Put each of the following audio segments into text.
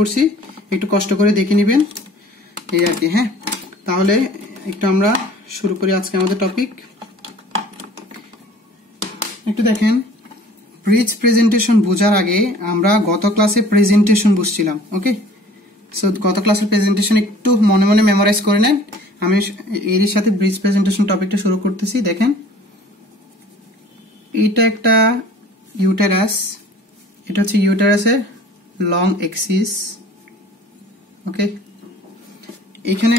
করছি, একটু কষ্ট করে দেখে নেবেন এই আর কি। হ্যাঁ, তাহলে একটু আমরা শুরু করি আজকে আমাদের টপিক। একটু দেখেন, ব্রিজ প্রেজেন্টেশন বোঝার আগে আমরা গত ক্লাসে প্রেজেন্টেশন বুঝছিলাম। ওকে, সো গত ক্লাসের প্রেজেন্টেশন একটু মনে মনে মেমোরাইজ করে নেন। আমি এরই সাথে ব্রিজ প্রেজেন্টেশন টপিকটা শুরু করতেছি। দেখেন, এটা একটা ইউটেরাস, এটা হচ্ছে ইউটেরাসের লং এক্সিস। ওকে, এখানে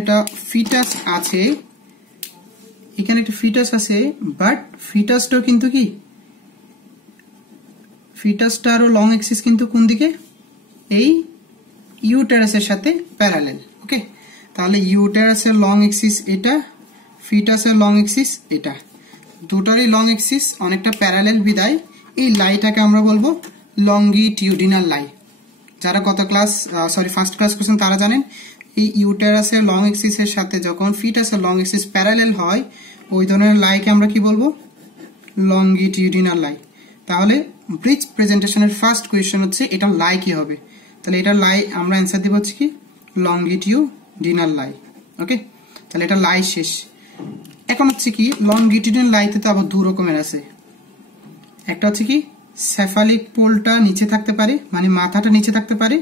একটা ফিটাস আছে, এখানে একটা ফিটাস আছে, বাট ফিটাসটাও কিন্তু কি, ফিটাসটারও লং এক্সিস কিন্তু কোন দিকে, এই ইউটেরাসের সাথে প্যারালেল। ওকে, তাহলে ইউটেরাসের লং এক্সিস এটা, ফিটাসের লং এক্সিস এটা, দুটারই লং এক্সিস অনেকটা প্যারালেল বিদায় এই লাইটাকে আমরা বলবো লঙ্গিটিউডিনাল লাই। যারা গত ক্লাস ফার্স্ট ক্লাস করছেন তারা জানেন, এই ইউটেরাসের লং এক্সিসের সাথে যখন ফিটাসের লং এক্সিস প্যারালেল হয় ওই ধরনের লাইকে আমরা কি বলবো, লঙ্গিটিউডিনাল লাই। তাহলে ব্রিজ প্রেজেন্টেশনের ফার্স্ট কোয়েশ্চেন হচ্ছে এটা লাই কি হবে, তাহলে এটা লাই আমরা অ্যান্সার দিব হচ্ছে কি লঙ্গিটিউডিনাল লাই। ওকে, তাহলে এটা লাই শেষ। এখন হচ্ছে কি লঙ্গিটিউডিনাল লাইতে তো আবার দু রকমের আছে, একটা হচ্ছে কি সেফালিক পোলটা নিচে থাকতে পারে, মানে মাথাটা নিচে থাকতে পারে,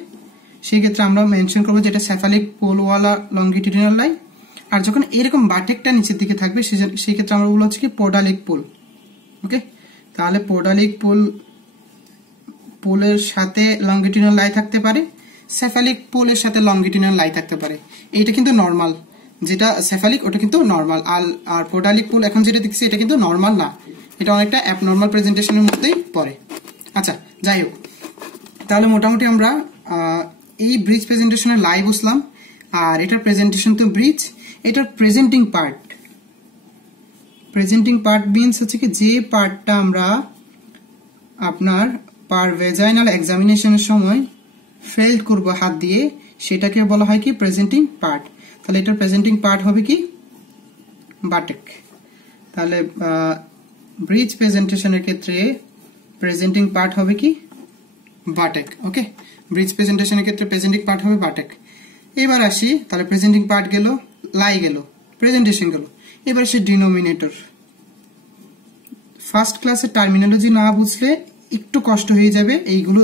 সেই ক্ষেত্রে আমরা মেনশন করবো যেটা সেফালিক পোলওয়ালা লঙ্গিটিউডিনাল লাই। আর যখন এরকম বাটেকটা নিচের দিকে থাকবে সেই ক্ষেত্রে আমরা বলবো হচ্ছে কি পোডালিক পোল। ওকে, তাহলে পোডালিক পোলের সাথে লঙ্গিটিউডিনাল লাই থাকতে পারে, সেফালিক পোলের সাথে লঙ্গিটিউডিনাল লাই থাকতে পারে। এইটা কিন্তু নর্মাল, যেটা সেফালিক ওটা কিন্তু নর্মাল, আর পোডালিক পোল এখন যেটা দেখছি এটা কিন্তু নর্মাল না, এটা অনেকটা অ্যাবনর্মাল প্রেজেন্টেশনের মধ্যেই পড়ে। আচ্ছা, যাই হোক, তাহলে মোটামুটি আমরা এই ব্রিজ প্রেজেন্টেশনের লাই বুঝলাম। আর এটার প্রেজেন্টেশন তো ব্রিজ, এটার প্রেজেন্টিং পার্ট মিনস হচ্ছে কি যে পার্টটা আমরা আপনার পার ভেজাইনাল এক্সামিনেশনের সময় ফেল করব হাত দিয়ে, সেটাকে বলা হয় কি প্রেজেন্টিং পার্ট। তাহলে এটার প্রেজেন্টিং পার্ট হবে কি বাটেক। তাহলে ব্রিজ প্রেজেন্টেশনের ক্ষেত্রে প্রেজেন্টিং পার্ট হবে কি বাটেক। ওকে, ব্রিজ প্রেজেন্টেশনের ক্ষেত্রে প্রেজেন্টিং পার্ট হবে বাটেক। এবার আসি, তাহলে প্রেজেন্টিং পার্ট গেল, লাই গেল, প্রেজেন্টেশন গেল। এবার আসি ডিনোমিনেটর। ফার্স্ট ক্লাসের টার্মিনোলজি না বুঝলে একটু কষ্ট হয়ে যাবে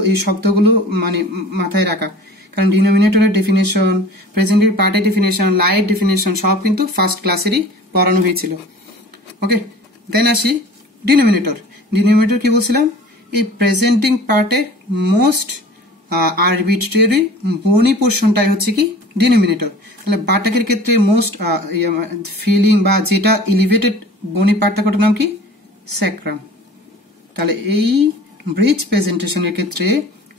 এই শব্দগুলো মানে মাথায় রাখা, কারণ ডিনোমিনেটরের ডেফিনেশন, প্রেজেন্টিং পার্টের ডেফিনেশন, লাইয়ের ডেফিনেশন সব কিন্তু ফার্স্ট ক্লাসেরই পড়ানো হয়েছিল। ওকে, দেন আসি ডিনোমিনেটর কি বলছিলাম, এই প্রেজেন্টিং পার্টের মোস্ট আরবিট্রারি বনি পোর্শনটাই হচ্ছে কি ডিনোমিনেটর। তাহলে বাটেকের ক্ষেত্রে মোস্ট ফিলিং বা যেটা এলিভেটেড বনি পার্টটার নাম কি স্যাক্রাম। তাহলে এই ব্রিজ প্রেজেন্টেশনের ক্ষেত্রে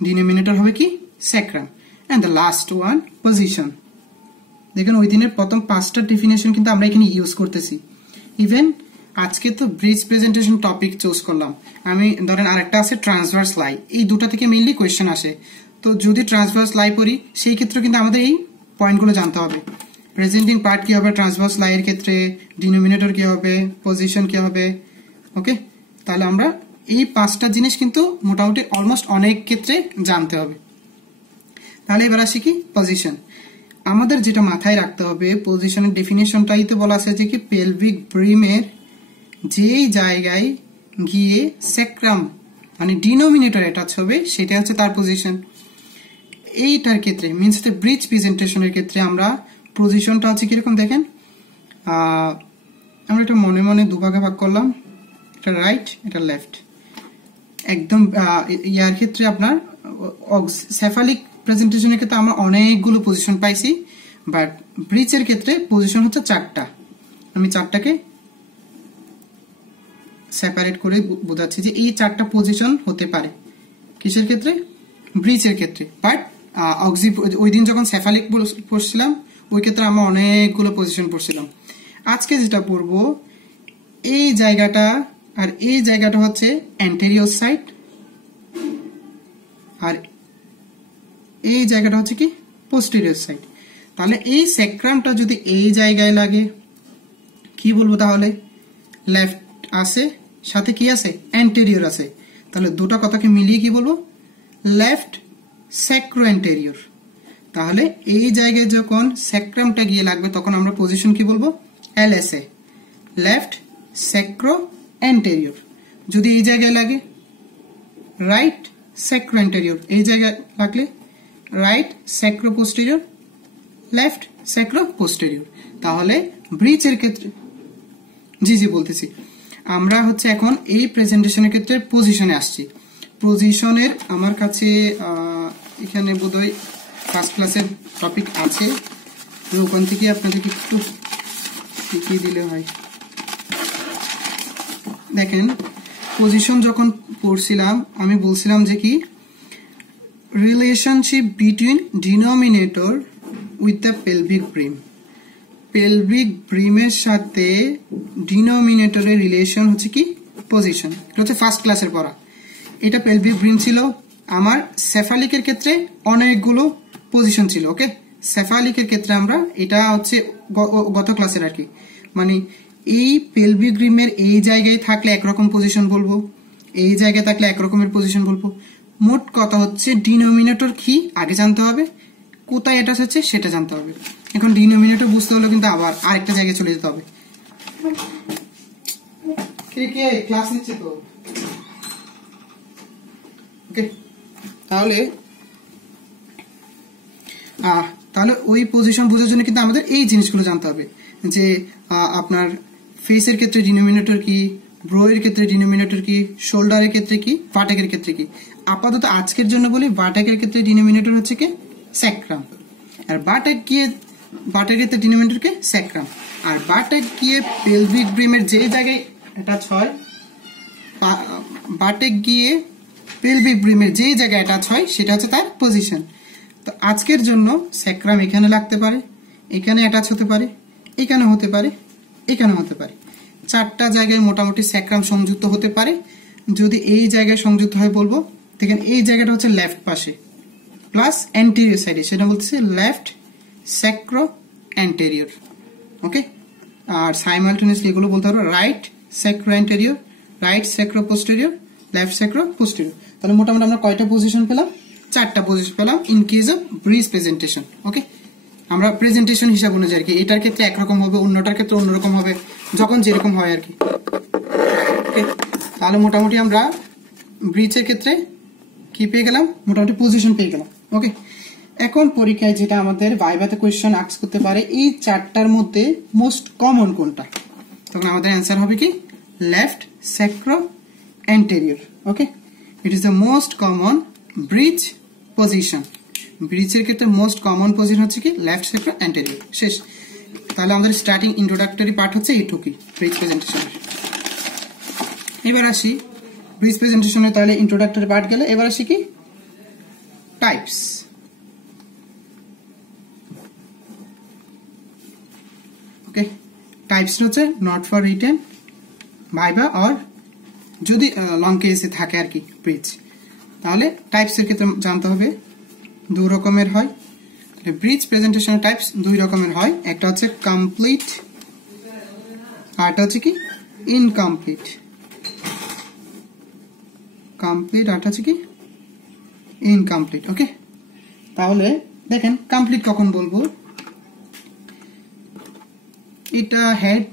ডিনোমিনেটর হবে কি sacrum. And the last one position. দেখেন ওই দিনের প্রথম 5টা ডেফিনেশন কিন্তু আমরা এখানে ইউজ করতেছি। ইভেন আজকে তো ব্রিজ প্রেজেন্টেশন টপিক চুজ করলাম, আমি ধরেন আরেকটা আছে ট্রান্সভার্স লাই, এই দুটা থেকে মেইনলি কোয়েশ্চেন আসে। তো যদি ট্রান্সভার্স লাই পড়ি সেই ক্ষেত্রে কিন্তু আমাদের এই পয়েন্টগুলো জানতে হবে, প্রেজেন্টিং পার্ট কি হবে ট্রান্সভার্স লাইয়ের ক্ষেত্রে, ডিনোমিনেটর কি হবে, পজিশন কি হবে। ওকে, তাহলে আমরা এই 5টা জিনিস কিন্তু মোটামুটি অলমোস্ট অনেক ক্ষেত্রে জানতে হবে। তাহলে এবার আসি কি পজিশন। আমাদের যেটা মাথায় রাখতে হবে, পজিশনের ডেফিনেশনটাই তো বলা আছে যে কি পেলভিক ব্রিমের যেই জায়গায় গিয়ে স্যাক্রাম মানে ডিনোমিনেটর অ্যাটাচ হবে সেটা হচ্ছে তার পজিশন। এইটার ক্ষেত্রে মিনস ব্রিজ প্রেজেন্টেশনের ক্ষেত্রে আমরা পজিশনটা হচ্ছে কিরকম দেখেন, আমরা এটা মনে মনে দুভাগে ভাগ করলাম, এটা রাইট এটা লেফট। একদম ইয়ার ক্ষেত্রে আপনার সেফালিক প্রেজেন্টেশনের ক্ষেত্রে আমরা অনেকগুলো পজিশন পাইছি, বাট ব্রিজের ক্ষেত্রে পজিশন হচ্ছে 4টা। আমি 4টাকে সেপারেট করে বোঝাচ্ছি যে এই 4টা পজিশন হতে পারে কিসের ক্ষেত্রে, ব্রিজের ক্ষেত্রে। বাট ওই দিন যখন সেফালিক পড়ছিলাম ওই ক্ষেত্রে আমরা অনেকগুলো পজিশন পড়ছিলাম। আজকে যেটা পড়বো এই জায়গাটা আর এই জায়গাটা হচ্ছে অ্যান্টেরিয়র সাইড, আর এই জায়গাটা হচ্ছে কি পোস্টেরিয়র সাইড। তাহলে এই স্যাক্রামটা যদি এই জায়গায় লাগে কি বলবো, তাহলে লেফট আছে, সাথে কি আছে অ্যান্টেরিয়র আছে, তাহলে দুটো কথাকে মিলিয়ে কি বলবো লেফট স্যাক্রোএন্টেরিয়র। তাহলে এই জায়গায় যখন স্যাক্রামটা গিয়ে লাগবে তখন আমরা পজিশন কি বলবো? LSA, left sacroanterior. যদি এই জায়গায় লাগে রাইট স্যাক্রোএন্টেরিয়র, এই জায়গায় লাগলে রাইট স্যাক্রোপোস্টেরিয়র, লেফট স্যাক্রোপোস্টেরিয়র। তাহলে ব্রিচের ক্ষেত্রে জি বলতেছি, আমরা হচ্ছে এখন এই প্রেজেন্টেশনের ক্ষেত্রে পজিশনে আসছি। পজিশনের আমার কাছে এখানে বোধহয় ফার্স্ট ক্লাসের টপিক আছে, ওখান থেকে আপনাদেরকে একটু শিখিয়ে দিলে হয়। দেখেন পজিশন যখন পড়ছিলাম আমি বলছিলাম যে কি relationship between denominator with the pelvic brim. Pelvic ব্রিমের সাথে ডিনোমিনেটরের রিলেশন হচ্ছে কি পজিশন। এটা হচ্ছে ফার্স্ট ক্লাসের পড়া। এটা পেলভিক ব্রিম ছিল। আমার সেফালিকের ক্ষেত্রে অনেকগুলো পজিশন ছিল। ওকে, সেফালিকের ক্ষেত্রে আমরা এটা হচ্ছে গত ক্লাসের আর কি, মানে এই পেলভিক ব্রিমের এই জায়গায় থাকলে একরকম পজিশন বলবো, এই জায়গায় থাকলে একরকমের পজিশন বলবো। মোট কথা হচ্ছে ডিনোমিনেটর কি আগে জানতে হবে, কোথায় এটা হচ্ছে সেটা জানতে হবে। এখন ডিনোমিনেটর বুঝতে হলে কিন্তু আবার আরেকটা জায়গায় চলে যেতে হবে। কে ক্লাস নিচ্ছে তো? ওকে, তাহলে ওই পজিশন বোঝার জন্য কিন্তু আমাদের এই জিনিসগুলো জানতে হবে, যে আপনার ফেসের ক্ষেত্রে ডিনোমিনেটর কি, ব্রোয়ের ক্ষেত্রে ডিনোমিনেটর কি, শোল্ডারের ক্ষেত্রে কি, ভার্টেকের ক্ষেত্রে কি। আপাতত আজকের জন্য বলি ভার্টেকের ক্ষেত্রে ডিনোমিনেটর হচ্ছে কি স্যাক্রাম, আর ভার্টেকের ক্ষেত্রে ডিনোমিনেটর কি স্যাক্রাম। আর ভার্টেক গিয়ে পেলভিক ব্রিমের যে জায়গায় অ্যাটাচ হয়, ভার্টেক গিয়ে পেলভিক ব্রিমের যে জায়গায় অ্যাটাচ হয় সেটা হচ্ছে তার পজিশন। তো আজকের জন্য স্যাক্রাম এখানে লাগতে পারে, এখানে অ্যাটাচ হতে পারে, এখানে হতে পারে, এখানে হতে পারে। চারটা জায়গায় মোটামুটি স্যাক্রাম সংযুক্ত হতে পারে। যদি এই জায়গায় সংযুক্ত হয় বলবো, দেখেন এই জায়গাটা হচ্ছে লেফট পাশে প্লাস অ্যান্টেরিয়র সাইডে, সেটা বলতেছে লেফট স্যাক্রো অ্যান্টেরিয়র। ওকে, আর সাইমালটেনিয়াসলি এগুলো বলতে পারবো right sacro anterior, right sacro posterior, left sacro posterior. তাহলে মোটামুটি আমরা কয়টা পজিশন পেলাম? চারটা পজিশন পেলাম in case of breech presentation. Okay, আমরা প্রেজেন্টেশন হিসাব অনুযায়ী আর কি, এটার ক্ষেত্রে একরকম হবে, অন্যটার ক্ষেত্রে অন্যরকম হবে, যখন যেরকম হয় আর কি। ওকে, তাহলে মোটামুটি আমরা ব্রিজের ক্ষেত্রে কি পেয়ে গেলাম? মোটামুটি পজিশন পেয়ে গেলাম। ওকে, এখন পরীক্ষায় যেটা আমাদের ভাইভাতে কোয়েশ্চেন আস্ক করতে পারে, এই চারটার মধ্যে মোস্ট কমন কোনটা? তখন আমাদের অ্যান্সার হবে কি left sacro anterior. Okay, it is the most common bridge position. ব্রিজের ক্ষেত্রে মোস্ট কমন পজিশন হচ্ছে কি লেফট স্যাক্রো অ্যান্টেরিয়র। শেষ। তাহলে আমাদের স্টার্টিং ইন্ট্রোডাক্টরি পার্ট হচ্ছে এইটুকুই ব্রিজ প্রেজেন্টেশনের। এবার আসি ব্রিজ প্রেজেন্টেশনে, তাহলে ইন্ট্রোডাক্টরি পার্ট গেলে এবার আসি কি টাইপস। ওকে, টাইপস হচ্ছে not for written, viva or যদি লং কেসে থাকে আর কি ব্রিজ। তাহলে টাইপসের ক্ষেত্রে জানতে হবে দুই রকমের হয়। ব্রিজ প্রেজেন্টেশনের টাইপস দুই রকমের হয়, একটা হচ্ছে কমপ্লিট আর একটা হচ্ছে কি ইনকমপ্লিট। কমপ্লিট আর হচ্ছে কি ইনকমপ্লিট। ওকে, তাহলে দেখেন কমপ্লিট কখন বলবো? এটা হেড,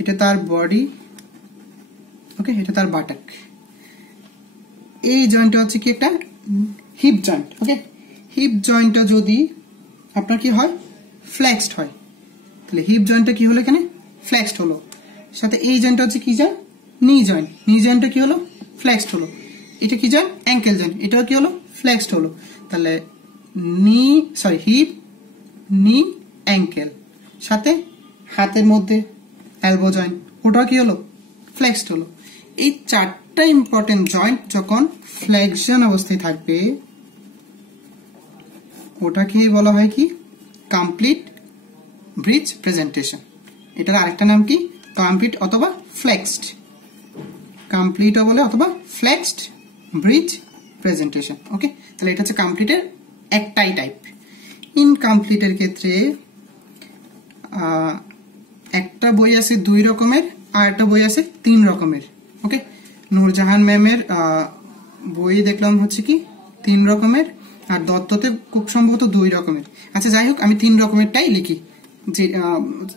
এটা তার বডি, ওকে, এটা তার বাটাক। এই জয়েন্টটা হচ্ছে কি একটা হিপ জয়েন্ট। ওকে, হিপ জয়েন্টটা যদি আপনার কি হয় ফ্লেক্সড হয়, তাহলে হিপ জয়েন্টটা কি হলো এখানে ফ্লেক্সড হলো। সাথে এই জয়েন্টটা হচ্ছে কি জয়েন্ট? নি জয়েন্ট। নি জয়েন্টটা কি হলো ফ্লেক্সড হলো। এটা কি জয়েন্ট? Ankle joint. এটাও কি হলো ফ্লেক্সড হলো। তাহলে হিপ, নি, অ্যাঙ্কেল, সাথে হাতের মধ্যে এলবো জয়েন্ট, ওটাও কি হলো ফ্লেক্সড হলো। এই চারটা ইম্পর্টেন্ট জয়েন্ট যখন ফ্লেক্সন অবস্থায় থাকবে ওটাকে বলা হয় কি কমপ্লিট ব্রিজ প্রেজেন্টেশন। এটার আরেকটা নাম কি কমপ্লিট অথবা ফ্লেক্সড, কমপ্লিটও বলে অথবা ফ্লেক্সড ব্রিজ প্রেজেন্টেশন। ওকে, তাহলে এটা হচ্ছে কমপ্লিটের একটাই টাইপ। ইনকমপ্লিটের ক্ষেত্রে একটা বই আছে দুই রকমের আর একটা বই আছে তিন রকমের। ওকে, নূরজাহান ম্যামের বইয়ে দেখলাম হচ্ছে কি 3 রকমের, আর দত্ততে খুব সম্ভবত 2 রকমের। আচ্ছা যাই হোক, আমি 3 রকমেরটাই লিখি, যে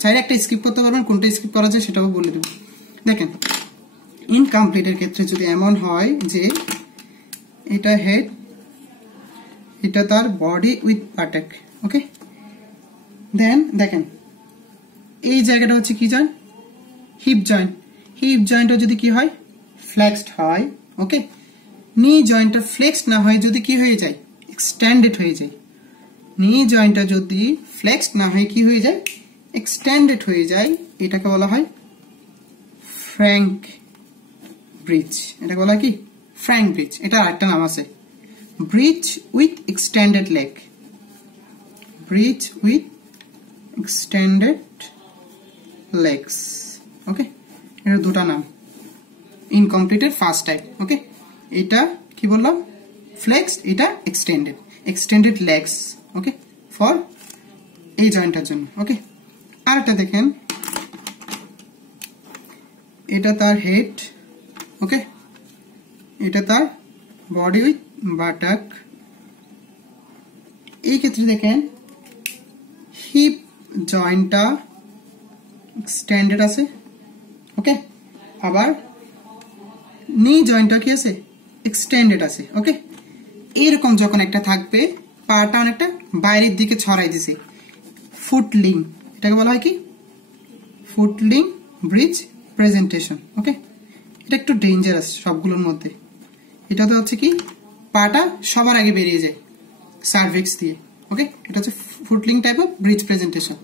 চাইলে একটা স্কিপ করতে পারবেন, কোনটা স্কিপ করা যায় সেটাও বলে দেব। দেখেন ইনকমপ্লিটের ক্ষেত্রে যদি এমন হয় যে এটা হেড, এটা তার বডি উইথ বাটক, ওকে, দেন দেখেন এই জায়গাটা হচ্ছে কি জয়েন্ট, হিপ জয়েন্ট। হিপ জয়েন্টও যদি কি হয়, ফ্লেক্সড হয়, ওকে। নি জয়েন্টটা ফ্লেক্সড না হয় যদি কি হয়ে যায়, এক্সটেন্ডেড হয়ে যায়। নি জয়েন্টটা যদি ফ্লেক্সড না হয় কি হয়ে যায়, এক্সটেন্ডেড হয়ে যায়। এটাকে বলা হয় ফ্র্যাঙ্ক ব্রিজ। এটাকে বলা হয় কি, ফ্র্যাঙ্ক ব্রিজ। এটা আরেকটা নাম আছে, breech with extended leg, breech with extended legs, okay. এটা দুটা নাম ইনকমপ্লিটের ফার্স্ট টাইপ, ওকে। এটা কি বললাম, ফ্লেক্সড, এটা extended, extended legs, okay, for এই জয়েন্টটার জন্য, ওকে। আর একটা দেখেন, এটা তার হেড, ওকে, এটা তার বডি উইথ বাটক। এই ক্ষেত্রে দেখেন হিপ জয়েন্টটা এক্সটেন্ডেড আছে, ওকে, আবার নি জয়েন্টটা কি আছে, এক্সটেন্ডেড আছে, ওকে। এইরকম যখন একটা থাকবে, পাটা অনেকটা বাইরের দিকে ছড়াই দিছে, ফুটলিং, এটাকে বলা হয় কি, ফুটলিং ব্রিজ প্রেজেন্টেশন, ওকে। এটা একটু ডেঞ্জারাস সবগুলোর মধ্যে। এটা তো হচ্ছে কি পাটা সবার আগে বেরিয়ে যায় সার্ভিক্স দিয়ে, ওকে। এটা হচ্ছে ফুটলিং টাইপ অফ ব্রিজ প্রেজেন্টেশন।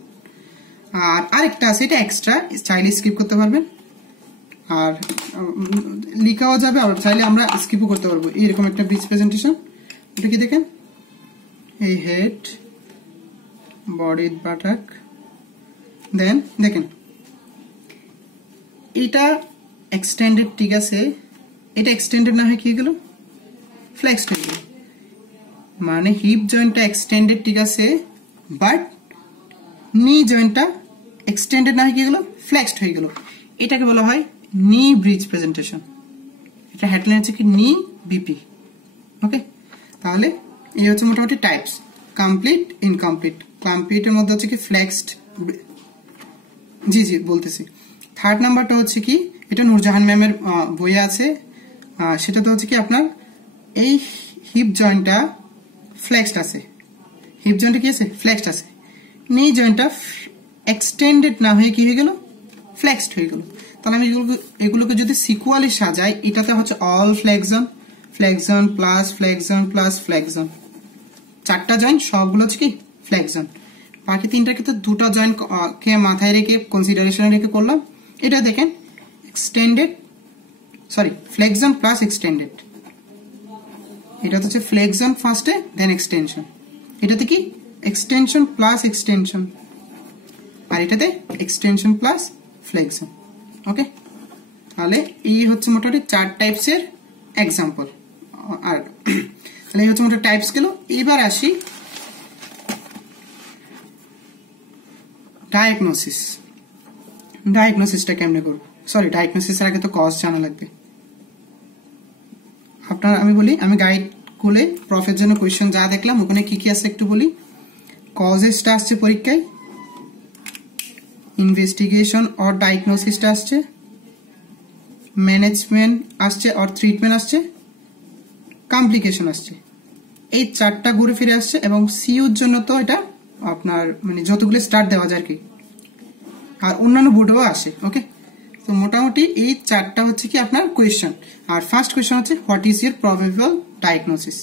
আর আরেকটা আছে, এটা এক্সট্রা, চাইলে স্কিপ করতে পারবেন, আর লিখাও যাবে, আর চাইলে আমরা স্কিপও করতে পারবো। এইরকম একটা ব্রিজ প্রেজেন্টেশন। এটা কি দেখেন, এই হেড, বডি বাটক, দেন দেখেন এটা এক্সটেন্ডেড, ঠিক আছে। এটা এক্সটেন্ডেড না হয় কি গেল, ফ্লেক্সড হয়ে গেল। মানে হিপ জয়েন্টটা এক্সটেন্ডেড, ঠিক আছে, বাট নি জয়েন্টটা এক্সটেন্ডেড না হয় কি গেল, ফ্লেক্সড হয়ে গেল। এটাকে বলা হয় নি ব্রিজ প্রেজেন্টেশন। এটা হেডলাইন হচ্ছে কি নি বিপি, ওকে। তাহলে এই হচ্ছে মোটামুটি টাইপস, কমপ্লিট, ইনকমপ্লিট। কমপ্লিটের মধ্যে হচ্ছে কি ফ্লেক্সড, জি জি বলতেছি। থার্ড নাম্বারটা হচ্ছে কি, এটা নূরজাহান ম্যামের বইয়ে আছে, সেটা তো হচ্ছে কি আপনার এই হিপ জয়েন্টটা ফ্লেক্সড আছে, হিপ জয়েন্টটা কি আছে, ফ্লেক্সড আছে। নি জয়েন্টটা এক্সটেন্ডেড না হয়ে কি হয়ে গেল, ফ্লেক্সড হয়ে গেল। তাহলে আমি এগুলোকে যদি সিকুয়ালি সাজাই, এটাতে হচ্ছে all flexion, flexion plus flexion plus flexion, 4টা জয়েন্ট সবগুলো হচ্ছে কি ফ্লেক্সন। বাকি 3টার ক্ষেত্রে 2টা জয়েন্ট কে মাথায় রেখে কনসিডারেশনে রেখে করলাম। এটা দেখেন extended, sorry flexion plus extended. এটা হচ্ছে ফ্লেক্সন ফার্স্টে, দেন এক্সটেনশন। এটাতে কি এক্সটেনশন প্লাস এক্সটেনশন, আর এটাতে এক্সটেনশন প্লাস ফ্লেক্সন, ওকে। তাহলে এই হচ্ছে মোটামুটি 4 টাইপসের এক্সাম্পল। আর তাহলে এই হচ্ছে মোটামুটি টাইপস গেল। এবার আসি ডায়াগনোসিস। ডায়াগনোসিসটা কেমনে করব, সরি ডায়াগনোসিসের আগে তো কজ জানা লাগবে। আপনার আমি বলি, আমি গাইড খুলে প্রফের জন্য কোয়েশ্চেন যা দেখলাম ওখানে কি কি আছে একটু বলি। কজেসটা আসছে পরীক্ষায়, ইনভেস্টিগেশন অর ডায়াগনোসিসটা আসছে, ম্যানেজমেন্ট আসছে অর ট্রিটমেন্ট আসছে, কমপ্লিকেশন আসছে। এই 4টা ঘুরে ফিরে আসছে, এবং সিইউর জন্য তো এটা আপনার মানে যতগুলো স্টার্ট দেওয়া যায় আর কি, আর অন্যান্য বোর্ডেও আসে, ওকে। তো মোটামুটি এই 4টা হচ্ছে কি আপনার কোয়েশ্চেন। আর ফার্স্ট কোয়েশ্চেন হচ্ছে what is year probable diagnosis.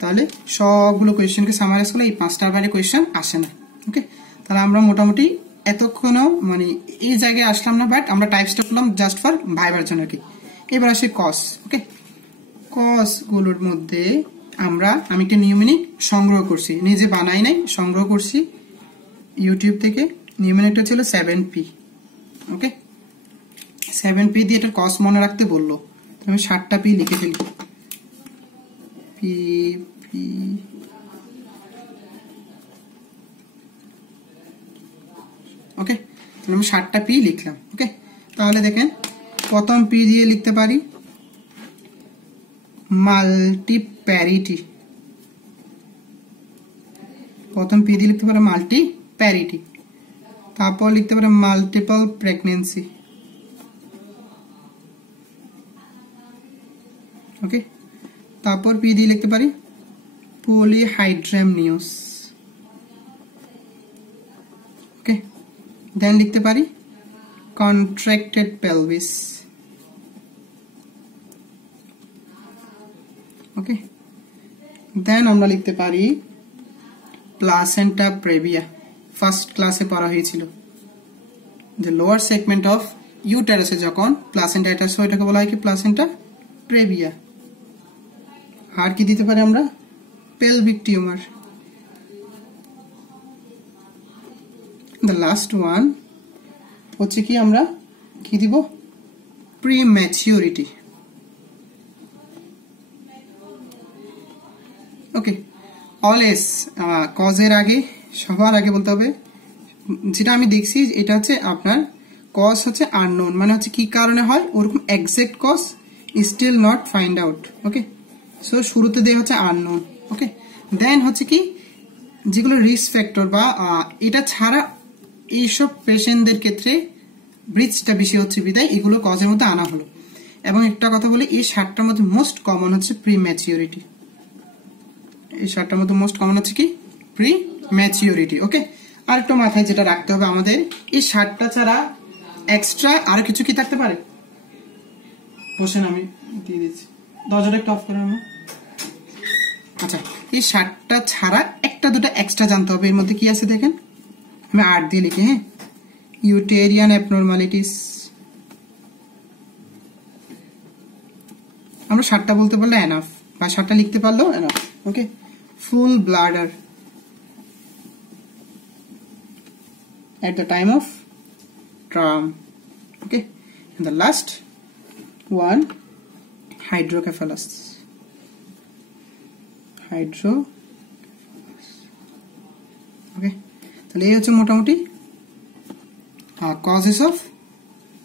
তাহলে সবগুলো কোয়েশ্চেনকে সামারাইজ করলে এই 5টার বাইরে কোয়েশ্চেন আসে না, ওকে। তাহলে আমরা মোটামুটি এতক্ষণও মানে এই জায়গায় আসলাম না, বাট আমরা টাইপসটা করলাম জাস্ট ফর ভাইবার জন্য আর কি। এবার আসে কজ, ওকে। কজ গুলোর মধ্যে আমি একটা নিউমেরিক সংগ্রহ করছি, নিজে বানাই নাই, সংগ্রহ করছি ইউটিউব থেকে। নিউমেরিকটা ছিল 7p, ওকে। 7p দিয়ে এটা কজ মনে রাখতে বললো, আমি 7টা p লিখে ফেলি, পি পি, ওকে। আমি 7টা p লিখলাম, ওকে। তাহলে দেখেন প্রথম p দিয়ে লিখতে পারি মাল্টিপ্যারিটি, প্রথম পি দিয়ে লিখতে পারে মাল্টিপ্যারিটি, তারপর লিখতে পারে মাল্টিপল প্রেগনেন্সি। ওকে, তারপর পি দিয়ে লিখতে পারি পলিহাইড্রামনিয়াস। ওকে, দেন লিখতে পারি কন্ট্রাক্টেড পেলভিস। ওকে, দেন আমরা লিখতে পারি প্লাসেন্টা প্রেভিয়া। ফার্স্ট ক্লাসে পড়া হয়েছিল যে লোয়ার সেগমেন্ট অফ ইউটেরাসে যখন প্লাসেন্টা অ্যাটাচ হয় এটাকে বলা হয় কি প্লাসেন্টা প্রেভিয়া। আর কি দিতে পারি আমরা pelvic tumour. The last one হচ্ছে কি আমরা কি দিব প্রিম্যাচিউরিটি। ওকে, অলওয়েজ কজের আগে সবার আগে বলতে হবে যেটা আমি দেখছি এটা হচ্ছে আপনার কজ হচ্ছে আননোন, মানে হচ্ছে কি কারণে হয় ওরকম exact cause still not find out. Okay, so শুরুতে দেওয়া হচ্ছে আননোন। ওকে, দেন হচ্ছে কি যেগুলো রিস্ক ফ্যাক্টর বা এটা ছাড়া এইসব পেশেন্টদের ক্ষেত্রে ব্রিজটা বেশি হচ্ছে বিদায় এগুলো কজের মধ্যে আনা হলো। এবং একটা কথা বলি এই 7টার মধ্যে মোস্ট কমন হচ্ছে প্রিম্যাচিউরিটি। এই 7টার মধ্যে মোস্ট কমন হচ্ছে কি প্রিম্যাচিউরিটি। ওকে, আর একটু মাথায় যেটা রাখতে হবে আমাদের এই 7টা ছাড়া এক্সট্রা আর কিছু কি থাকতে পারে। বসেন আমি দিয়ে দিচ্ছি, দরজাটা একটু অফ করে আমরা। আচ্ছা, এই 7টা ছাড়া একটা দুটো এক্সট্রা জানতে হবে। এর মধ্যে কি আছে দেখেন, আমি 8 দিয়ে লিখি। হ্যাঁ, ইউটেরিয়ান অ্যাবনরমালিটিস, আমরা 7টা বলতে পারলে এনাফ, বা 7টা লিখতে পারলেও enough. Okay, full bladder at the time of TRAM. Okay, and the last one hydrocephalus. Okay, তাহলে এই হচ্ছে মোটামুটি causes of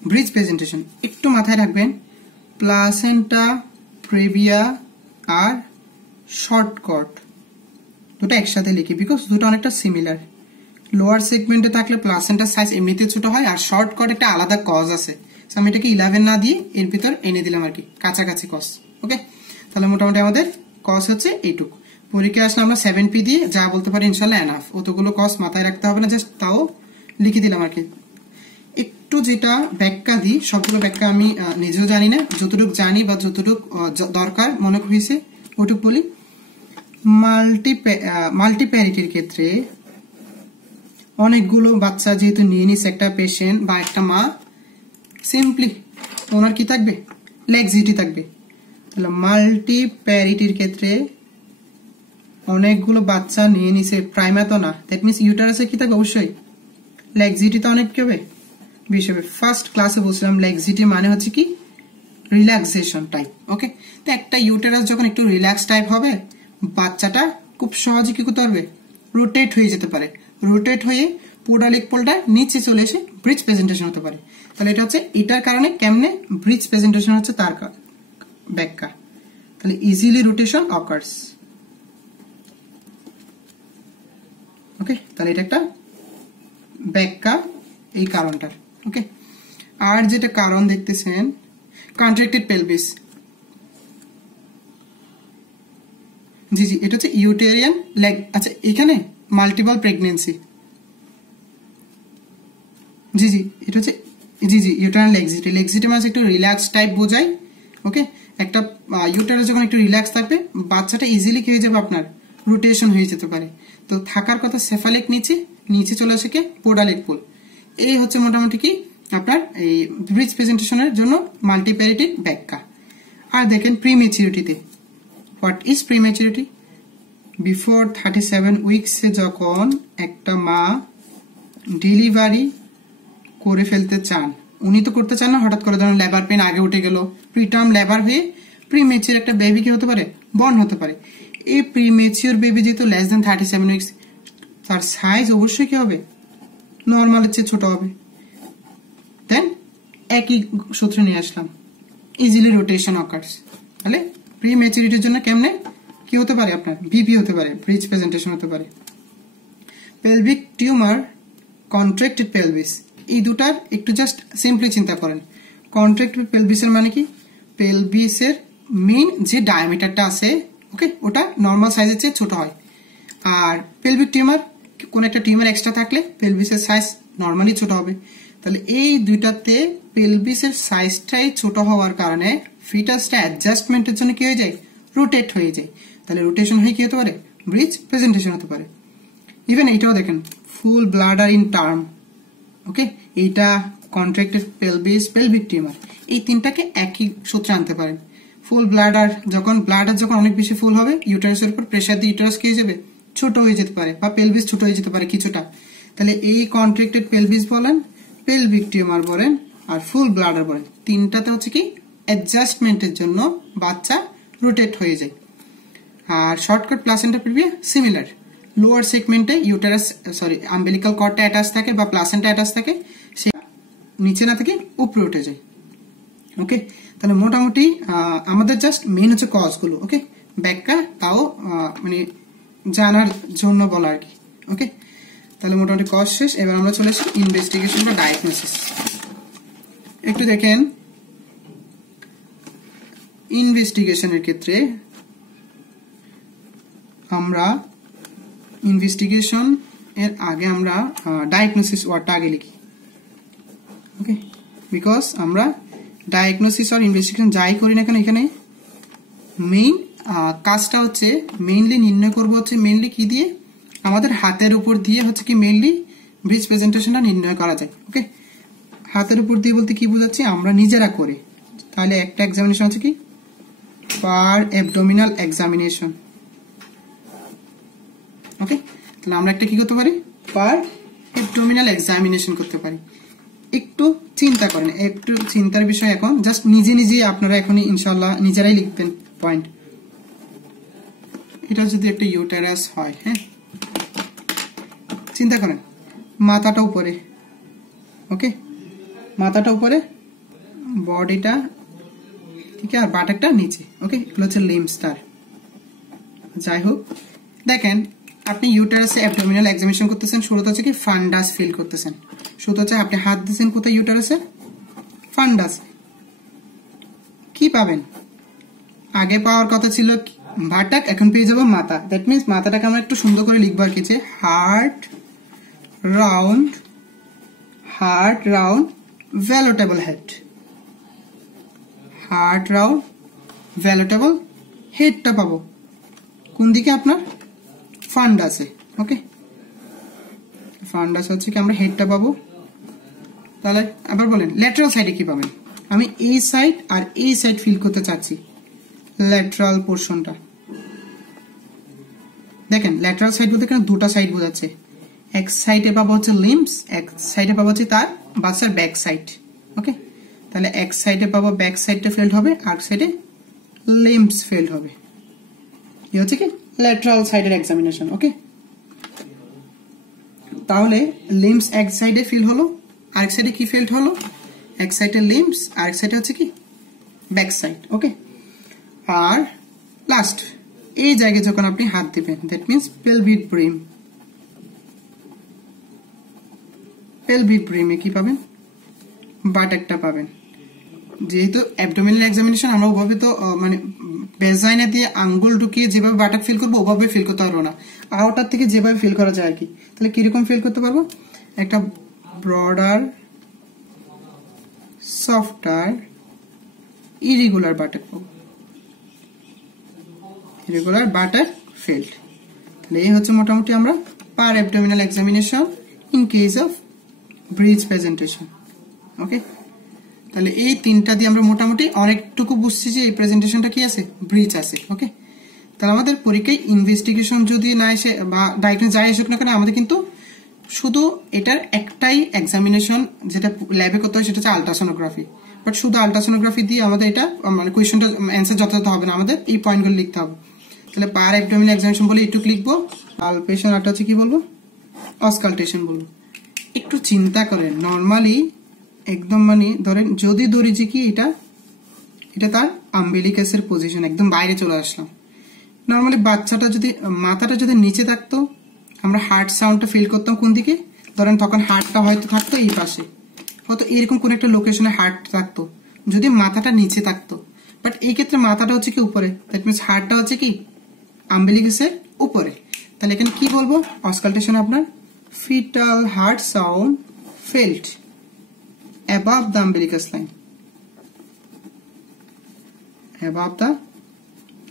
breech presentation. একটু মাথায় রাখবেন প্লাসেন্টা প্রেভিয়া আর শর্ট কট দুটো একসাথে লিখি বিকজ দুটো অনেকটা সিমিলার। লোয়ার সেগমেন্টে থাকলে প্লাসেন্টার সাইজ এমনিতে ছোট হয় আর শর্ট কট একটা আলাদা কজ আছে, আমি এটাকে 11 না দিয়ে এর ভিতর এনে দিলাম আর কি, কাছাকাছি কজ। ওকে, তাহলে মোটামুটি আমাদের কজ হচ্ছে এইটুকু। পরীক্ষায় আসলে আমরা 7P দিয়ে যা বলতে পারি ইনশাল্লাহ এনাফ, অতগুলো কজ মাথায় রাখতে হবে না, জাস্ট তাও লিখে দিলাম আর কি। একটু যেটা ব্যাখ্যা দিই, সবগুলো ব্যাখ্যা আমি নিজেও জানি না, যতটুকু জানি বা যতটুকু দরকার মনে হয়েছে ওটুকু বলি। মাল্টিপ্যারিটির ক্ষেত্রে অনেকগুলো বাচ্চা যেহেতু নিয়ে নিস একটা পেশেন্ট বা একটা মা, সিম্পলি ওনার কি থাকবে লেক্সিটি থাকবে। তাহলে মাল্টিপ্যারিটির ক্ষেত্রে অনেকগুলো বাচ্চা নিয়ে নিছে, প্রাইমা তো না, দ্যাট মিনস ইউটারাসে কি থাকবে অবশ্যই লেক্সিটি তো অনেক কি হবে বেশি হবে। ফার্স্ট ক্লাসে বলছিলাম লেক্সিটি মানে হচ্ছে কি রিল্যাক্সেশন টাইপ। ওকে, তো একটা ইউটারাস যখন একটু রিল্যাক্স টাইপ হবে বাচ্চাটা খুব সহজে কি করতে পারবে রোটেট হয়ে যেতে পারে, রোটেট হয়ে পোডালিক পোলটা নিচে চলে এসে ব্রিজ প্রেজেন্টেশন হতে পারে। তাহলে এটা হচ্ছে এটার কারণে কেমনে ব্রিজ প্রেজেন্টেশন হচ্ছে তার ব্যাখ্যা। তাহলে ইজিলি রোটেশন অকার্স। ওকে, তাহলে এটা একটা ব্যাখ্যা এই কারণটার। ওকে, আর যেটা কারণ দেখতেছেন কন্ট্রাক্টেড পেলভিস, জি জি এটা হচ্ছে ইউটেরিয়ান লেগ। আচ্ছা, এখানে মাল্টিপল প্রেগনেন্সি, জি জি এটা হচ্ছে জি জি ইউটেরিয়ান লেক্সিটি। লেক্সিটি মানে একটু রিল্যাক্স টাইপ বোঝায়। ওকে, একটা ইউটেরাস যখন একটু রিল্যাক্স থাকবে বাচ্চাটা ইজিলি কি হয়ে যাবে আপনার রোটেশন হয়ে যেতে পারে। তো থাকার কথা সেফালিক নিচে, নিচে চলে আসে কে পোডালিক পোল। এই হচ্ছে মোটামুটি কি আপনার এই ব্রিজ প্রেজেন্টেশনের জন্য মাল্টিপ্যারিটির ব্যাখ্যা। আর দেখেন প্রিম্যাচুরিটিতে, হোয়াট ইজ প্রিম্যাচুরিটি? বিফোর 37 উইকসে যখন একটা মা ডেলিভারি করে ফেলতে চান, উনি তো করতে চান না, হঠাৎ করে ধরুন লেবার পেন আগে উঠে গেল, প্রিটার্ম লেবার হয়ে প্রিমেচিউর একটা বেবি কি হতে পারে বর্ন হতে পারে। এই প্রিমেচিউর বেবি যেহেতু লেস দেন 37 উইকস, তার সাইজ অবশ্যই কি হবে নর্মালের চেয়ে ছোট হবে। দেন একই সূত্রে নিয়ে আসলাম ইজিলি রোটেশন অকার্স, তাহলে প্রি ম্যাচুরিটির জন্য কেমনে কি হতে পারে আপনার বিপি হতে পারে, ব্রিজ প্রেজেন্টেশন হতে পারে। পেলভিক টিউমার, কন্ট্রাক্টেড পেলভিস, এই দুটার একটু জাস্ট সিম্পলি চিন্তা করেন। কন্ট্রাক্টেড পেলভিসের মানে কি, পেলভিসের মেইন যে ডায়ামিটারটা আছে ওকে ওটা নর্মাল সাইজের চেয়ে ছোট হয়। আর পেলভিক টিউমার, কোন একটা টিউমার এক্সট্রা থাকলে পেলভিসের সাইজ নর্মালি ছোট হবে। তাহলে এই দুইটাতে পেলভিসের সাইজটাই ছোট হওয়ার কারণে ফিটাসটা অ্যাডজাস্টমেন্টের জন্য কি হয়ে যায়, রোটেট হয়ে যায়। তাহলে রোটেশন হয়ে কি হতে পারে, ব্রিজ প্রেজেন্টেশন হতে পারে। ইভেন এইটাও দেখেন, ফুল ব্লাডার ইন টার্ম, ওকে, এইটা কন্ট্রাক্টেড পেলভিস, পেলভিক টিউমার, এই তিনটাকে একই সূত্রে আনতে পারেন। ফুল ব্লাডার যখন অনেক বেশি ফুল হবে, ইউটারাসের উপর প্রেসার দিয়ে ইউটারাস কি হয়ে যাবে, ছোট হয়ে যেতে পারে, বা পেলভিস ছোট হয়ে যেতে পারে কিছুটা। তাহলে এই কন্ট্রাক্টেড পেলভিস বলেন, পেলভিক টিউমার বলেন, আর ফুল ব্লাডার বলেন, তিনটাতে হচ্ছে কি অ্যাডজাস্টমেন্টের জন্য বাচ্চা রোটেট হয়ে যায়। আর shortcut placenta previa similar, lower সেগমেন্টে ইউটারাস আম্বিলিকাল কর্ডটা অ্যাটাচ থাকে বা প্লাসেন্টা অ্যাটাচ থাকে, সে নিচে না থেকে উপরে উঠে যায়। ওকে, তাহলে মোটামুটি আমাদের জাস্ট মেইন হচ্ছে কজগুলো, ওকে, ব্যাখ্যা তাও মানে জানার জন্য বলা আর কি। ওকে, তাহলে মোটামুটি কজ শেষ। এবার আমরা চলে আসি ইনভেস্টিগেশন বা ডায়াগনোসিস। একটু দেখেন, ইনভেস্টিগেশনের ক্ষেত্রে আমরা ইনভেস্টিগেশন এর আগে আমরা ডায়াগনোসিস ওয়ার্ডটা আগে লিখি। ওকে, বিকজ আমরা ডায়াগনোসিস আর ইনভেস্টিগেশন যাই করি না কেন, এখানে মেইন কাজটা হচ্ছে মেইনলি নির্ণয় করবো হচ্ছে মেইনলি কি দিয়ে, আমাদের হাতের উপর দিয়ে হচ্ছে কি মেইনলি ব্রিজ প্রেজেন্টেশনটা নির্ণয় করা যায়। ওকে, হাতের উপর দিয়ে বলতে কি বোঝাচ্ছি, আমরা নিজেরা করে। তাহলে একটা এক্সামিনেশন হচ্ছে কি পার অ্যাবডোমিনাল এক্সামিনেশন। ওকে, তাহলে আমরা একটা কি করতে পারি, পার অ্যাবডোমিনাল এক্সামিনেশন করতে পারি। একটু চিন্তা করেন, একটু চিন্তার বিষয়, এখন জাস্ট নিজে আপনারা এখনই ইনশাআল্লাহ নিজেরাই লিখবেন পয়েন্ট। এটা যদি একটা ইউটেরাস হয়, হ্যাঁ, চিন্তা করেন মাথাটা উপরে, ওকে, মাথাটা উপরে, বডিটা ঠিক আছে, আর বাটাকটা নিচে। ওকে, এগুলো হচ্ছে লিম্বস। যাই হোক, দেখেন আপনি ইউটারাসে অ্যাবডোমিনাল এক্সামিনেশন করতেছেন, শুরুতে হচ্ছে কি ফান্ডাস ফিল করতেছেন। শুরুতে হচ্ছে আপনি হাত দিচ্ছেন কোথায়, ইউটারাসে, ফান্ডাস। কি পাবেন, আগে পাওয়ার কথা ছিল বাটাক, এখন পেয়ে যাবো মাথা। দ্যাট মিনস মাথাটাকে আমরা একটু সুন্দর করে লিখবো আর কি, যে hard round ballotable head, hard round ballotable হেডটা পাবো কোন দিকে, আপনার ফান্ডাসে। ওকে, ফান্ডাস হচ্ছে কি আমরা হেডটা পাবো। তাহলে আবার বলেন ল্যাটারাল সাইডে কি পাবেন, আমি এই সাইড আর এই সাইড ফিল করতে চাচ্ছি, ল্যাটারাল পোর্শনটা। দেখেন ল্যাটারাল সাইড বলতে কেন দুটা সাইড বোঝাচ্ছে, এক সাইডে পাবো হচ্ছে লিম্বস, এক সাইডে পাবো হচ্ছে তার বাচ্চার ব্যাক সাইড। ওকে, তাহলে এক সাইডে পাবো ব্যাক সাইডটা ফেল্ড হবে, আর সাইডে লিম্বস ফেল্ড হবে। এই হচ্ছে কি ল্যাটারাল সাইডের এক্সামিনেশন। ওকে, তাহলে লিম্বস এক সাইডে ফিল হলো, আরেক সাইডে কি ফিল্ড হলো, এক সাইডে লিম্বস, আরেক সাইডে হচ্ছে কি ব্যাক সাইড। ওকে, আর লাস্ট এই জায়গায় যখন আপনি হাত দিবেন, that means pelvic brim, pelvic ব্রিমে কি পাবেন, বাটাকটা পাবেন। যেহেতু অ্যাবডোমিনাল এক্সামিনেশন আমরা ওভাবে তো মানে ভেজাইনা দিয়ে আঙ্গুল ঢুকিয়ে যেভাবে বাটাক ফিল করবো ওভাবে ফিল করতে পারবো না, আউটার থেকে যেভাবে ফিল করা যায় আর কি। তাহলে কিরকম ফিল করতে পারবো, একটা ব্রডার সফটার ইরেগুলার বাটাক পাবো, ইরেগুলার বাটাক ফিল্ড। তাহলে এই হচ্ছে মোটামুটি আমরা per abdominal examination in case of breech presentation. Okay, তাহলে এই তিনটা দিয়ে আমরা মোটামুটি অনেকটুকু বুঝছি যে এই প্রেজেন্টেশনটা কি আছে, ব্রিজ আছে। ওকে, তাহলে আমাদের পরীক্ষায় ইনভেস্টিগেশন যদি না এসে বা ডায়াগনোস যাই এসুক না কেন, আমাদের কিন্তু শুধু এটার একটাই এক্সামিনেশন যেটা ল্যাবে করতে হয়, সেটা হচ্ছে আলট্রাসোনোগ্রাফি। বাট শুধু আলট্রাসোনোগ্রাফি দিয়ে আমাদের এটা মানে কোয়েশ্চনটা অ্যান্সার যথাযথ হবে না, আমাদের এই পয়েন্টগুলো লিখতে হবে। তাহলে পার অ্যাবডোমিনাল এক্সামিনেশন বলে একটু লিখবো, পালপেশন, আরটা হচ্ছে কি বলবো, অসকালটেশন বলবো। একটু চিন্তা করেন, নর্মালি একদম মানে ধরেন যদি ধরি যে কি এটা তার আম্বিলিকাসের পজিশন, একদম বাইরে চলে আসলাম। নর্মালি বাচ্চাটা যদি মাথাটা যদি নিচে থাকতো আমরা হার্ট সাউন্ডটা ফিল করতাম কোন দিকে, ধরেন তখন হার্টটা হয়তো থাকতো এই পাশে, হয়তো এরকম কোন একটা লোকেশনে হার্ট থাকতো যদি মাথাটা নিচে থাকতো। বাট এই ক্ষেত্রে মাথাটা হচ্ছে কি উপরে, দ্যাট মিনস হার্টটা হচ্ছে কি আম্বিলিকাসের উপরে। তাহলে এখানে কি বলবো, অসকালটেশন আপনার fetal heart sound felt above the umbilicus line, above the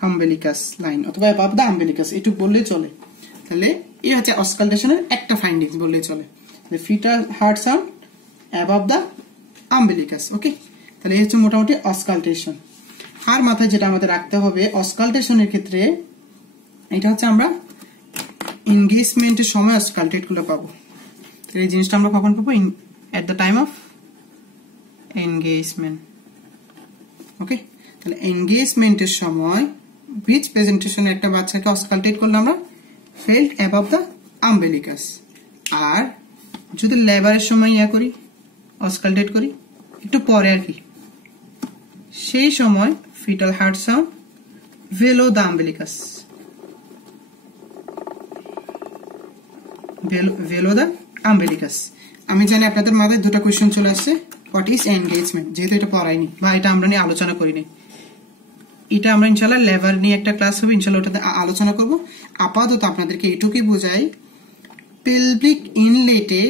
umbilicus line অথবা অ্যাবাভ দ্য আম্বিলিকাস, এটুকু বললেই চলে। তাহলে এই হচ্ছে অসকালটেশনের একটা ফাইন্ডিংস বললেই চলে, fetal heart sound above the umbilicus. Okay, তাহলে এই হচ্ছে মোটামুটি অসকালটেশন। আর মাথায় যেটা আমাদের রাখতে হবে অসকালটেশনের ক্ষেত্রে, এটা হচ্ছে আমরা এনগেজমেন্টের সময় অসকালটেট গুলো পাবো। এই জিনিসটা আমরা কখন পাবো, at the time of engagement. Okay, তাহলে এনগেজমেন্টের সময় ব্রিজ প্রেজেন্টেশনে একটা বাচ্চাকে অসকালটেট করলে আমরা ফেল্ট অ্যাবাভ দ্য আম্বিলিকাস। আর যদি লেবারের সময় করি অসকালটেট করি একটু পরে আর কি, সেই সময় fetal heart sound below the umbilicus, below the umbilicus. আমি জানি আপনাদের মাথায় দুটো কোয়েশ্চেন চলে আসছে, হোয়াট ইজ এনগেজমেন্ট, যেহেতু এটা পড়াইনি বা এটা আমরা নিয়ে আলোচনা করিনি, এটা আমরা ইনশাল্লাহ লেবার নিয়ে একটা ক্লাস হবে ইনশাল্লাহ ওটাতে আলোচনা করব। আপাতত আপনাদেরকে এটুকুই বোঝাই, পেলভিক ইনলেটে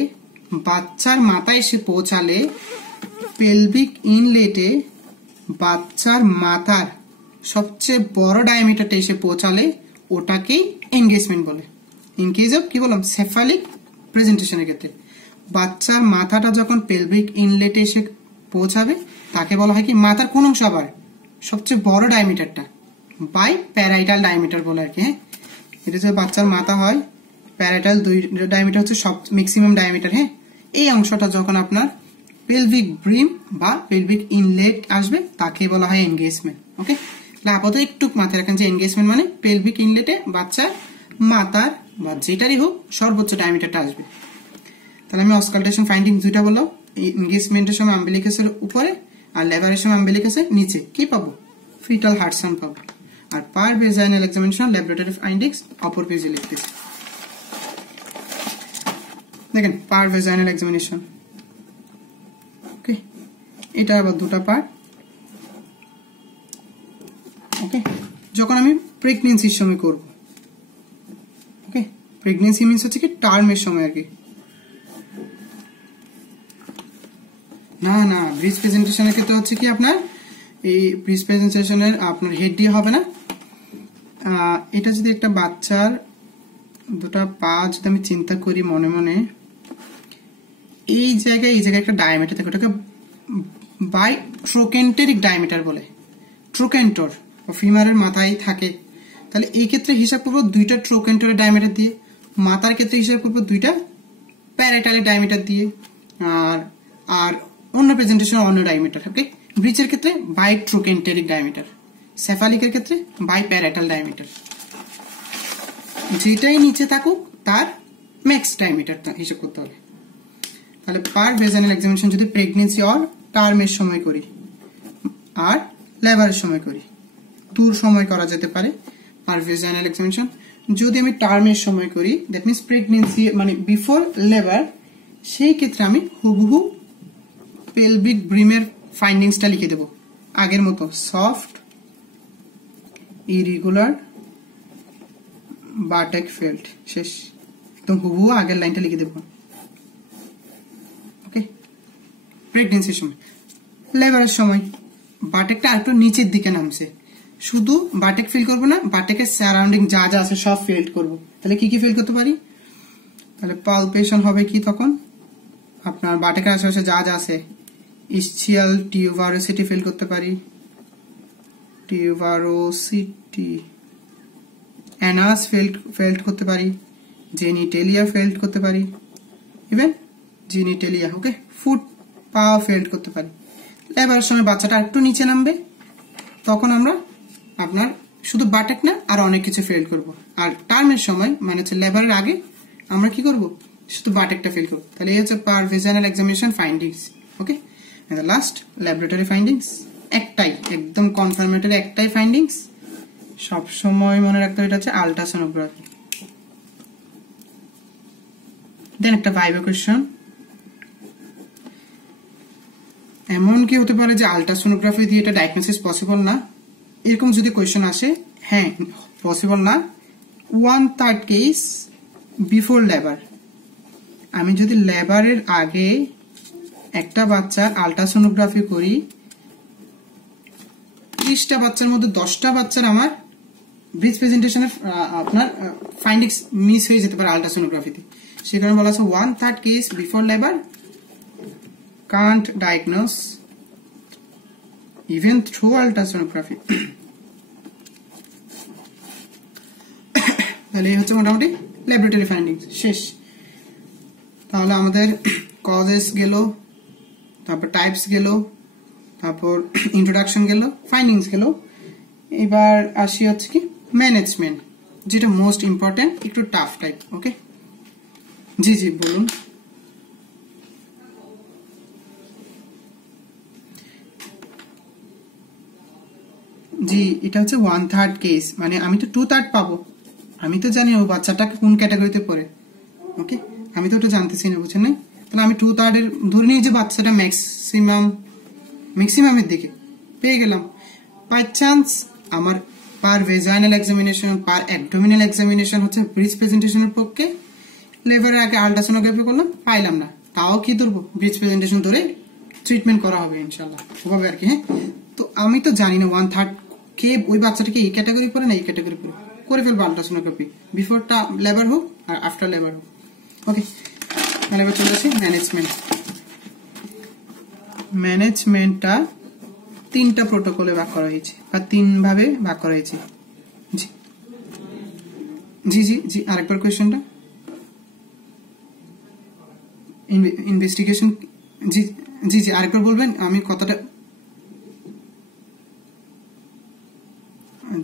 বাচ্চার মাথায় এসে পৌঁছালে, পেলভিক ইনলেটে বাচ্চার মাথার সবচেয়ে বড় ডায়ামিটারটা এসে পৌঁছালে ওটাকেই এনগেজমেন্ট বলে। ইন কেস অফ কি বললাম, সেফালিক প্রেজেন্টেশনের ক্ষেত্রে বাচ্চার মাথাটা যখন পেলভিক ইনলেটে এসে পৌঁছাবে তাকে বলা হয় কি, মাথার কোন অংশ আবার সবচেয়ে বড় ডায়ামিটারটা বাই প্যারাইটাল ডায়ামিটার বলে আর কি। হ্যাঁ, এটা যে বাচ্চার মাথা হয় প্যারাইটাল দুই ডায়ামিটার হচ্ছে সব ম্যাক্সিমাম ডায়ামিটার। হ্যাঁ, এই অংশটা যখন আপনার পেলভিক ব্রিম বা পেলভিক ইনলেট আসবে তাকে বলা হয় এনগেজমেন্ট। ওকে, তাহলে আপাতত একটু মাথায় রাখেন যে এনগেজমেন্ট মানে পেলভিক ইনলেটে বাচ্চার মাথার বা যেটারই হোক সর্বোচ্চ ডায়ামিটারটা আসবে। তাহলে আমি অসকালটেশন ফাইন্ডিং দুইটা বললাম, এনগেজমেন্টের সময় আম্বিলিকাসের উপরে আর লেবারের সময় আম্বিলিকাসের নিচে কি পাবো, ফিটাল হার্ট সাউন্ড পাবো। আর পার ভেজাইনাল এক্সামিনেশন ল্যাবরেটরি ফাইন্ডিংস অপর পেজে লিখতেছি। দেখেন পার ভেজাইনাল এক্সামিনেশন, ওকে, এটা আবার দুটা পার্ট। ওকে, যখন আমি প্রেগনেন্সির সময় করব, ওকে, প্রেগনেন্সি মিন্স হচ্ছে কি টার্মের সময় আর কি, না না ব্রিজ প্রেজেন্টেশনের ক্ষেত্রে হচ্ছে কি আপনার এই ব্রিজ প্রেজেন্টেশনের আপনার হেড দিয়ে হবে না। এটা যদি একটা বাচ্চার দুটা পা যদি আমি চিন্তা করি মনে মনে, এই জায়গায় একটা ডায়ামিটার থাকে, ওটাকে বাই ট্রোকেন্টেরিক ডায়ামিটার বলে। ট্রোকেন্টর ফিমারের মাথায় থাকে, তাহলে এই ক্ষেত্রে হিসাব করবো দুইটা ট্রোকেন্টরের ডায়ামিটার দিয়ে, মাথার ক্ষেত্রে হিসাব করবো দুইটা প্যারাইটালের ডায়ামিটার দিয়ে, আর অন্য প্রেজেন্টেশন অন্য ডায়ামিটার। ওকে, ব্রিজের ক্ষেত্রে বাই ট্রোকেন্টেরিক ডায়ামিটার, সেফালিকের ক্ষেত্রে বাই প্যারাইটাল ডায়ামিটার, যেটাই নিচে থাকুক তার ম্যাক্স ডায়ামিটারটা হিসাব করতে হবে। তাহলে পার ভেজাইনাল এক্সামিনেশন যদি প্রেগনেন্সি অর টার্মের সময় করি আর লেবারের সময় করি, দূর সময় করা যেতে পারে পার ভেজাইনাল এক্সামিনেশন। যদি আমি টার্মের সময় করি দ্যাট মিনস প্রেগনেন্সি মানে বিফোর লেবার, সেই ক্ষেত্রে আমি হুবহু পেলভিক ব্রিমের ফাইন্ডিংসটা লিখে দেব আগের মতো, সফট ইরেগুলার বাটেক ফেল্ট, শেষ, একদম হুবহু আগের লাইনটা লিখে দেব। ওকে, প্রেগনেন্সির সময়। লেবারের সময় বাটেকটা একটু নিচের দিকে নামছে, শুধু বাটেক ফিল করবো না, বাটেকের সারাউন্ডিং যা যা আছে সব ফিল করবো। তাহলে কি কি ফিল করতে পারি, তাহলে পালপেশন হবে কি তখন আপনার বাটেকের আশেপাশে যা যা আছে, ইসচিয়াল টিউবারোসিটি ফিল করতে পারি, টিউবারোসিটি, অ্যানাস ফেল্ট করতে পারি, জেনিটেলিয়া ফেল্ট করতে পারি, ইভেন জেনিটেলিয়া। ওকে, ফুট পা ফেল্ট করতে পারি। লেবারের সময় বাচ্চাটা একটু নিচে নামবে, তখন আমরা আপনার শুধু বাটেক না আর অনেক কিছু ফেল করব। আর টার্মের সময় মানে হচ্ছে লেবারের আগে আমরা কি করব, শুধু বাটেকটা ফেল করব। তাহলে এই হচ্ছে per vaginal examination findings. Okay, and the last laboratory findings. একটাই, একদম কনফার্মেটরি একটাই ফাইন্ডিংস, সব সময় মনে রাখতে হবে, এটা হচ্ছে আল্ট্রাসোনোগ্রাফি। দেন একটা ভাইভা কোয়েশ্চন, এমন কি হতে পারে যে আল্ট্রাসোনোগ্রাফি দিয়ে এটা ডায়াগনোসিস পসিবল না? এরকম যদি কোয়েশ্চেন আসে, হ্যাঁ পসিবল না, 1/3 কেস বিফোর লেবার। আমি যদি লেবারের আগে একটা বাচ্চার আল্ট্রাসোনোগ্রাফি করি, 30টা বাচ্চার মধ্যে 10টা বাচ্চার আমার ব্রিজ প্রেজেন্টেশনের আপনার ফাইন্ডিংস মিস হয়ে যেতে পারে আল্ট্রাসোনোগ্রাফিতে। সে কারণে বলা আছে 1/3 case before labour can't diagnose even through ultrasonography. তাহলে এই হচ্ছে মোটামুটি ল্যাবরেটরি ফাইন্ডিংস শেষ। তাহলে আমাদের কজেস গেল, তারপর টাইপস গেল, তারপর ইন্ট্রোডাকশন গেল, ফাইন্ডিংস গেল। এবার আসি হচ্ছে কি ম্যানেজমেন্ট, যেটা মোস্ট ইম্পর্টেন্ট, একটু টাফ টাইপ। ওকে, জি জি বলুন। জি, এটা হচ্ছে 1/3 কেস, মানে আমি তো 2/3 পাবো, আমি তো জানি ও বাচ্চাটাকে কোন ক্যাটাগরিতে পড়ে। ওকে, আমি তো ওটা জানতেছি না, বুঝছেন না? তাহলে আমি 2/3 এর ধরে নিই যে বাচ্চাটা ম্যাক্সিমামের দিকে পেয়ে গেলাম। বাই চান্স আমার পার ভেজাইনাল এক্সামিনেশন, পার অ্যাবডোমিনাল এক্সামিনেশন হচ্ছে ব্রিজ প্রেজেন্টেশনের পক্ষে, লেবারের আগে আল্ট্রাসোনোগ্রাফি করলাম, পাইলাম না, তাও কি ধরবো, ব্রিজ প্রেজেন্টেশন ধরে ট্রিটমেন্ট করা হবে ইনশাল্লাহ, ওভাবে আর কি। হ্যাঁ, তো আমি তো জানি না 1/3 কে ওই বাচ্চাটাকে এই ক্যাটাগরি পড়ে না এই ক্যাটাগরি পড়ে, করে ফেলবো আল্ট্রাসোনোগ্রাফি, বিফোরটা লেবার হোক আর আফটার লেবার হোক। ওকে, তাহলে এবার চলে আসি ম্যানেজমেন্ট। ম্যানেজমেন্টটা 3টা প্রোটোকলে ভাগ করা হয়েছে বা 3 ভাবে ভাগ করা হয়েছে। জি জি জি জি আরেকবার কোয়েশ্চেনটা। ইনভেস্টিগেশন, জি জি জি আরেকবার বলবেন, আমি কথাটা,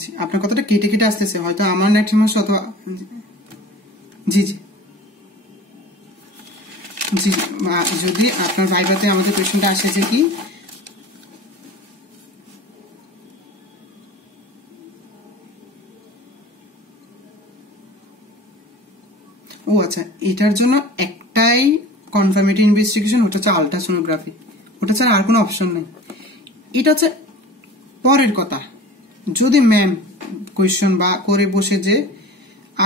জি আপনার কথাটা কেটে কেটে আসতেছে, হয়তো আমার নেট সমস্যা অথবা, জি জি জি যদি আপনার ভাইভাতে আমাদের কোয়েশ্চেনটা আসে যে কি ও আচ্ছা, এটার জন্য একটাই কনফার্মেটরি ইনভেস্টিগেশন, ওটা হচ্ছে আল্ট্রাসোনোগ্রাফি, ওটা ছাড়া আর কোনো অপশন নেই। এটা হচ্ছে পরের কথা, যদি ম্যাম কোয়েশ্চন বা করে বসে যে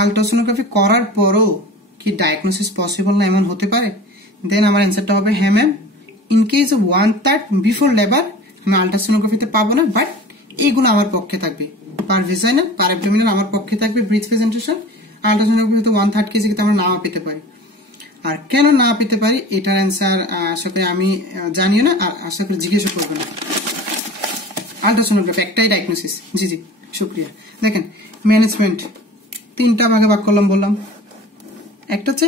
আল্ট্রাসোনোগ্রাফি করার পরও কি ডায়াগনোসিস পসিবল না, এমন হতে পারে, দেন আমার অ্যান্সারটা হবে হ্যাঁ ma'am, in case of 1/3 before labour আমি আল্ট্রাসোনোগ্রাফিতে পাবো না, বাট এইগুলো আমার পক্ষে থাকবে, পার ভেজাইনাল পার অ্যাবডোমিনাল আমার পক্ষে থাকবে ব্রিজ প্রেজেন্টেশন, আল্ট্রাসোনোগ্রাফিতে 1/3 কেজি আমরা নাও পেতে পারি। আর কেন না পেতে পারি এটার অ্যান্সার আশা করি আমি জানিও না, আর আশা করি জিজ্ঞেসও করবো না। আল্ট্রাসোনোগ্রাফি একটাই ডায়াগনোসিস। জি জি শুক্রিয়া। দেখেন ম্যানেজমেন্ট 3টা ভাগে ভাগ করলাম, বললাম একটা হচ্ছে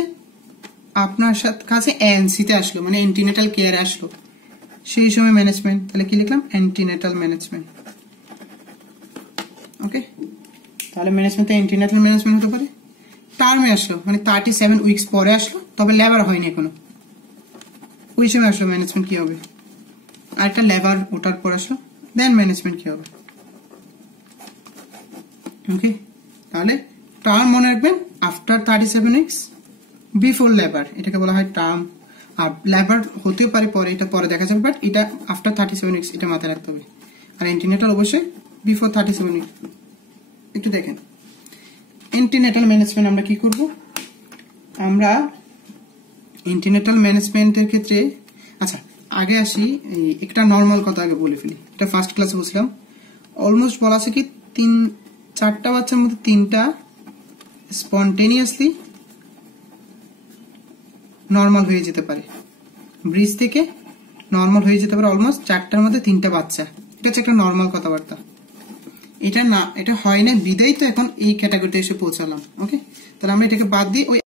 আপনার কাছে এএনসিতে আসলো, মানে অ্যান্টিনেটাল কেয়ারে আসলো, সেই সময় ম্যানেজমেন্ট, তাহলে কি লিখলাম অ্যান্টিনেটাল ম্যানেজমেন্ট। ওকে, তাহলে ম্যানেজমেন্টে অ্যান্টিনেটাল ম্যানেজমেন্ট হতে পারে। টার্মে আসলো মানে 37 উইকস পরে আসলো, তবে লেবার হয়নি এখনো, ওই সময় আসলো ম্যানেজমেন্ট কি হবে। আর একটা লেবার ওটার পর আসলো, দেন ম্যানেজমেন্ট কি হবে। ওকে, তাহলে টার্ম মনে রাখবেন আফটার 37 উইকস বিফোর লেবার, এটাকে বলা হয় টার্ম। আর লেবার হতেও পারে পরে, এটা পরে দেখা যাবে, বাট এটা আফটার 37 উইকস, এটা মাথায় রাখতে হবে। আর অ্যান্টিনেটাল অবশ্যই বিফোর 37 উইকস। একটু দেখেন অ্যান্টিনেটাল ম্যানেজমেন্ট আমরা কি করব, আমরা অ্যান্টিনেটাল ম্যানেজমেন্টের ক্ষেত্রে, আচ্ছা আগে আসি একটা নর্মাল কথা আগে বলে ফেলি, এটা ফার্স্ট ক্লাসে বুঝলাম। অলমোস্ট বলা আছে কি 4টা বাচ্চার মধ্যে 3টা স্পন্টেনিয়াসলি নর্মাল হয়ে যেতে পারে, ব্রিজ থেকে নর্মাল হয়ে যেতে পারে অলমোস্ট 4টার মধ্যে 3টা বাচ্চা, এটা হচ্ছে একটা নর্মাল কথাবার্তা। এটা না, এটা হয় না বিদায় তো এখন এই ক্যাটাগরিতে এসে পৌঁছালাম। ওকে, তাহলে আমরা এটাকে বাদ দিয়ে ওই